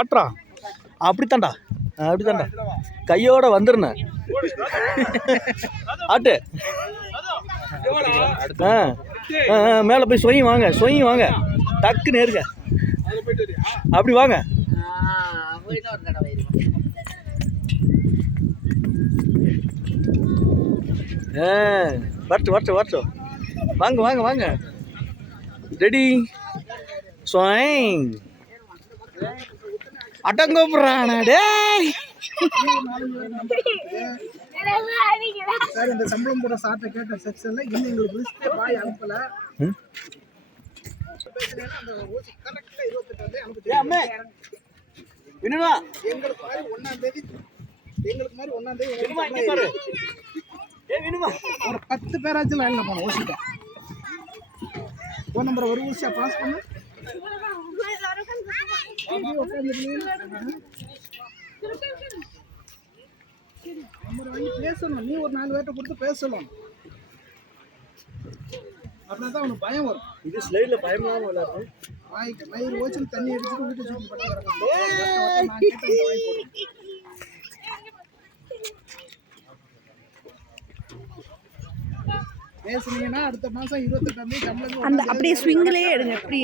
ஆட்ரா அப்படித்தான்டா அப்படித்தான்டா கையோட வந்துருண்ண ஆட்டு மேலே போய் சொய் வாங்க டக்குன்னு ஏறுங்க அப்படி வாங்க வரட்டும் வாங்க ரெடி சொய் அட்டங்கோப்புறானா டேய் சார் இந்த சம்பளம் போட சாட்டை கேட்ட செக்ஷன்ல இன்னும் எங்களுக்கு லிஸ்ட் பாய் அனுப்பல. எங்களுக்கு மாதிரி 1ஆம் தேதி ஒரு 10 பேராச்சும் லைன்ல போனோம். ஓசிட்டா ஃபோன் நம்பர் ஒரு ஊசியா பாஸ் பண்ணு. பேசணும், நீ ஒரு 4 பேர்ட்ட கொடுத்து பேசணும். அப்படின்னா அவனுக்கு பயம் வரும். இது ஸ்லைட்ல பயம்லாம் வராது. வாய்க்கு மயிர் ஓச்சு தண்ணி அடிச்சுட்டு வீட்டு சுற்றி பட்டு கிடக்கான். பேசுனீங்கன்னா அடுத்த மாசம் 28 சம்பளம் அந்த அப்படியே ஸ்விங்லயே எடுங்க. இப்படி